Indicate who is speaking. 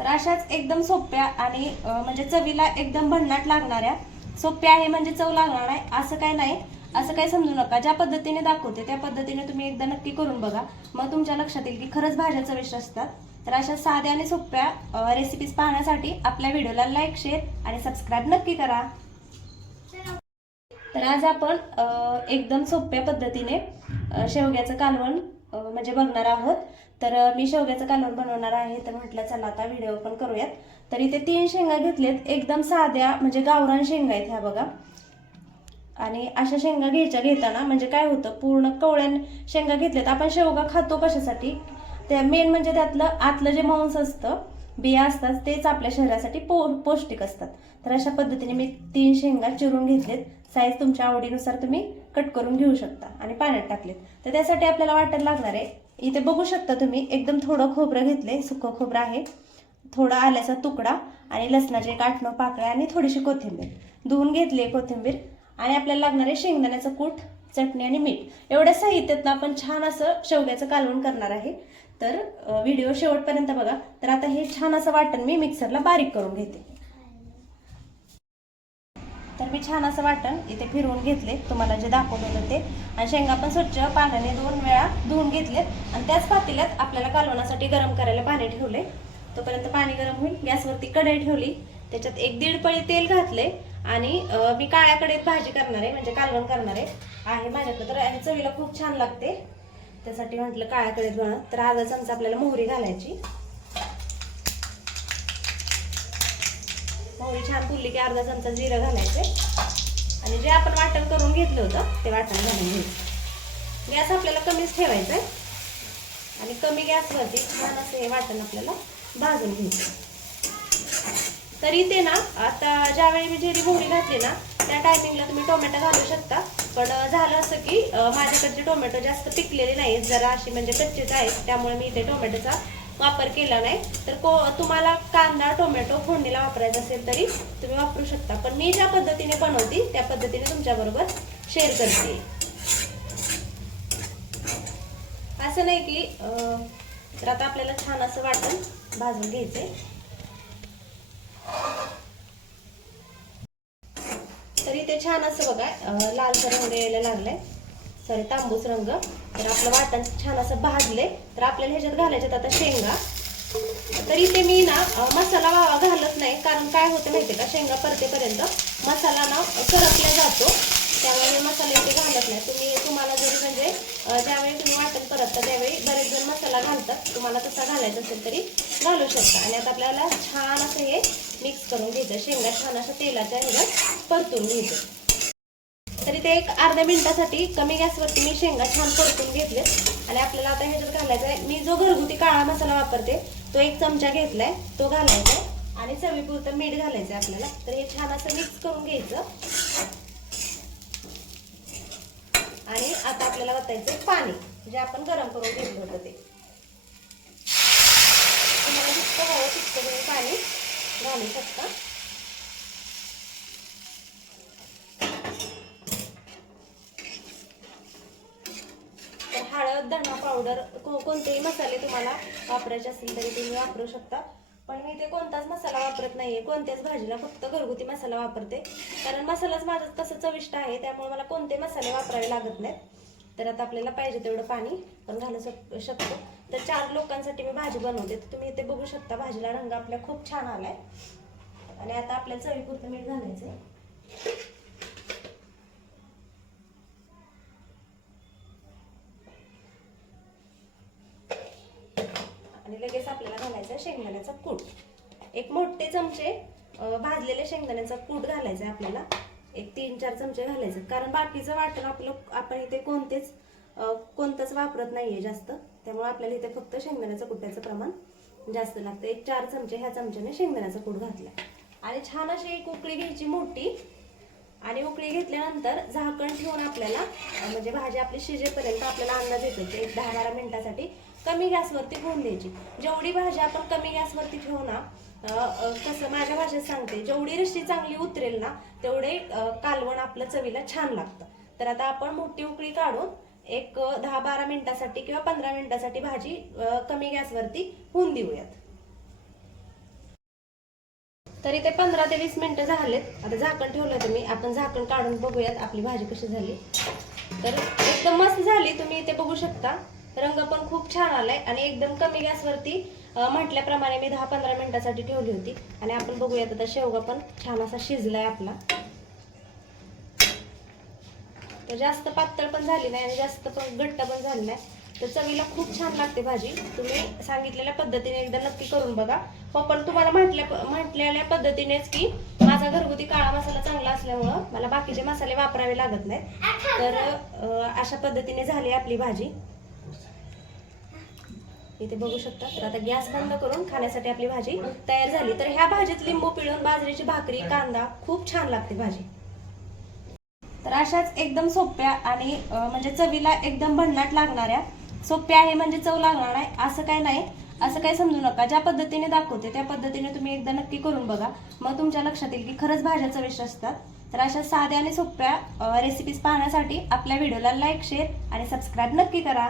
Speaker 1: तर अशाच एकदम सोप्या आणि म्हणजे चवीला एकदम भन्नाट लागणाऱ्या सोप्या आहे म्हणजे चव लागणार नाही असं काय नाही. असं काही समजू नका. ज्या पद्धतीने दाखवते त्या पद्धतीने तुम्ही एकदा नक्की करून बघा. मग तुमच्या लक्षात येईल की खरंच भाज्या चविष्ट असतात. तर अशा साध्या आणि सोप्या रेसिपीज पाहण्यासाठी आपल्या व्हिडिओला लाईक शेअर आणि सबस्क्राईब नक्की करा. तर आज आपण एकदम सोप्या पद्धतीने शेवग्याचं कालवण म्हणजे बघणार आहोत. तर मी शेवग्याचं कालवण बनवणार आहे. तर म्हटलं चला आता व्हिडिओ पण करूयात. तर इथे तीन शेंगा घेतलेत. एकदम साध्या म्हणजे गावरान शेंगा आहेत ह्या बघा. आणि अशा शेंगा घ्यायच्या घेताना म्हणजे काय होतं पूर्ण कवळ्यान शेंगा घेतल्यात. आपण शेवगा खातो कशासाठी? त्या मेन म्हणजे त्यातलं आतलं जे मांस असतं बिया असतात तेच आपल्या शरीरासाठी पो पौष्टिक असतात. तर अशा पद्धतीने मी तीन शेंगा चिरून घेतलेत. साईज तुमच्या आवडीनुसार तुम्ही कट करून घेऊ शकता आणि पाण्यात टाकलेत. तर त्यासाठी आपल्याला वाटत लागणार आहे. इथे बघू शकता तुम्ही एकदम थोडं खोबरं घेतले सुकं खोबरं आहे. थोडा आल्याचा तुकडा आणि लसणाचे एक आठ नऊ पाकळ्या आणि थोडीशी कोथिंबीर. धुवून घेतली आहे कोथिंबीर आणि आपल्याला लागणार आहे शेंगदाण्याचं कूट चटणी आणि मीठ. एवढ्या साहित्यातनं आपण छान असं शेवग्याचं कालवण करणार आहे. तर व्हिडिओ शेवटपर्यंत बघा. तर आता हे छान असं वाटण मी मिक्सरला बारीक करून घेते. तर मी छान असं वाटण इथे फिरवून घेतले. तुम्हाला जे दाखवलेलं ते. आणि शेंगा पण स्वच्छ पाण्याने दोन वेळा धुवून घेतलेत. आणि त्याच पातेल्यात आपल्याला कालवणासाठी गरम करायला पाणी ठेवले. तोपर्यंत पाणी गरम होईल. गॅसवरती कढई ठेवली. त्याच्यात एक दीड पळी तेल घातले. आणि मी काळ्या भाजी करणार आहे म्हणजे कालवण करणार आहे आहे माझ्याकडे. तर चवीला खूप छान लागते. त्यासाठी म्हटलं काळ्या कढईत बनव. तर अर्धा चमचा आपल्याला मोहरी घालायची. मोहरी छान फुलली की अर्धा चमचा जिरं घालायचे. आणि जे आपण वाटण करून घेतलं होतं ते वाटण घालून घ्यायचं गॅस आपल्याला कमीच ठेवायचा आहे. आणि कमी गॅसवरती छान असं हे वाटण आपल्याला भाजून घ्यायचं. तरी ते ना आता ज्यावेळी मी जिरी मोहरी घातली ना त्या टायमिंगला तुम्ही टोमॅटो घालू शकता. पण झालं असं की माझ्याकडचे टोमॅटो जास्त पिकलेले नाहीत जरा अशी म्हणजे कच्चेच आहेत त्यामुळे मी इथे टोमॅटोचा वापर केला नाही. तर को तुम्हाला कांदा टोमॅटो फोडणीला वापरायचा असेल तरी तुम्ही वापरू शकता. पण मी ज्या पद्धतीने बनवते त्या पद्धतीने तुमच्याबरोबर शेअर करते. असं नाही की तर आता आपल्याला छान असं वाटण भाजून घ्यायचंय. तरी ते छान असं बघा लालसर रंग यायला लागलाय सॉरी तांबूस रंग. तर आपलं वाटण छान असं भाजले. तर आपल्याला ह्याच्यात घालायच्यात आता शेंगा. तरी ते मी ना मसाला वा- घालत नाही. कारण काय होतं माहितीये का? शेंगा परतेपर्यंत मसाला ना करपला जातो. त्यामुळे मसाला मसाले इथे घालत नाही. तुम्ही तुम्हाला जरी म्हणजे ज्यावेळी तुम्ही परत त्यावेळी बरेच जण मसाला घालतात. तुम्हाला तसा घालायचा असेल तरी घालू शकता. आणि आता आपल्याला छान असं हे मिक्स करून घ्यायचं. शेंगा छान असं तेलाच्या ह्याच्यात परतून घ्यायचं. तरी ते एक अर्ध्या मिनिटासाठी कमी गॅसवरती मी शेंगा छान परतून घेतले आणि आपल्याला आता ह्याच्यात घालायचं आहे. मी जो घरगुती काळा मसाला वापरते तो एक चमचा घेतलाय. तो घालायचा आणि चवीपुरतं मीठ घालायचं आहे आपल्याला. तर हे छान असं मिक्स करून घ्यायचं. आणि आता आपल्याला वतायचं पाणी. जे आपण गरम करून घेतलं होतं ते. तुम्हाला जितकं हवं तितकं तुम्ही पाणी घालू शकता. तर हळद धणा पावडर को- कोणतेही मसाले तुम्हाला वापरायचे असतील तरी तुम्ही वापरू शकता. पण मी ते कोणताच मसाला वापरत नाहीये. कोणत्याच भाजीला फक्त घरगुती मसाला वापरते. कारण मसालाच माझा तसं चविष्ट आहे त्यामुळे मला कोणते मसाले वापरावे लागत नाहीत. तर आता आपल्याला पाहिजे तेवढं पाणी पण घालू शक शकतो. तर चार लोकांसाठी मी भाजी बनवते. तर तुम्ही इथे बघू शकता भाजीला रंग आपल्या खूप छान आलाय. आणि आता आपल्याला चवीपुरतं मीठ घालायचंय. आणि लगेच आपल्याला घालायचं आहे शेंगदाण्याचा कूट. एक मोठे चमचे भाजलेल्या भाजलेले शेंगदाण्याचा कूट घालायचा आहे आपल्याला. एक तीन चार चमचे घालायचे. कारण बाकीचं वाटण आपलं आपण इथे कोणतेच कोणतंच वापरत नाहीये जास्त. त्यामुळे आपल्याला इथे फक्त शेंगदाण्याचं कुट्याचं प्रमाण जास्त लागतं. एक चार चमचे ह्या चमच्याने शेंगदाण्याचा कूट घातला आणि छान अशी एक उकळी घ्यायची मोठी. आणि उकळी घेतल्यानंतर झाकण ठेवून आपल्याला म्हणजे भाजी आपली शिजेपर्यंत आपल्याला अंदाज येतो ते एक दहा बारा मिनिटासाठी कमी गॅसवरती होऊन द्यायची. जेवढी भाजी आपण कमी गॅसवरती ठेवू ना कसं माझ्या भाषेत सांगते जेवढी रशी चांगली उतरेल ना तेवढे कालवण आपलं चवीला छान लागतं. तर आता आपण मोठी उकळी काढून एक दहा बारा मिनिटासाठी किंवा पंधरा मिनिटासाठी भाजी कमी गॅसवरती होऊन देऊयात. तरी ते पंधरा ते वीस मिनिटं झालेत. आता झाकण ठेवलं होतं मी आपण झाकण काढून बघूयात आपली भाजी कशी झाली. तर एकदम मस्त झाली. तुम्ही इथे बघू शकता. रंग पण खूप छान आलाय आणि एकदम कमी गॅसवरती म्हटल्याप्रमाणे मी दहा पंधरा मिनिटासाठी ठेवली होती. आणि आपण बघूयात आता शेवगा पण छान असा शिजलाय आपला. तर जास्त पातळ पण झाली नाही आणि जास्त पण घट्ट पण झाली नाही. तर चवीला खूप छान लागते भाजी. तुम्ही सांगितलेल्या पद्धतीने एकदा नक्की करून बघा. हो पण तुम्हाला म्हटल्या म्हटलेल्या पद्धतीनेच की माझा घरगुती काळा मसाला चांगला असल्यामुळं मला बाकीचे मसाले वापरावे लागत नाहीत. तर अशा पद्धतीने झाली आपली भाजी. इथे बघू शकता. तर आता गॅस बंद करून खाण्यासाठी आपली भाजी तयार झाली. तर ह्या भाजीत लिंबू पिळून बाजरीची भाकरी कांदा खूप छान लागते भाजी. तर अशाच एकदम सोप्या आणि म्हणजे चवीला एकदम भन्नाट लागणाऱ्या सोपे आहे म्हणजे चव लागणार नाही असं काय नाही. असं काही समजू नका. ज्या पद्धतीने दाखवते त्या पद्धतीने तुम्ही एकदा नक्की करून बघा. मग तुमच्या लक्षात येईल की खरंच भाज्या चविष्ट असतात. तर अशा साध्या आणि सोप्या रेसिपीज पाहण्यासाठी आपल्या व्हिडिओला लाईक शेअर आणि सबस्क्राईब नक्की करा.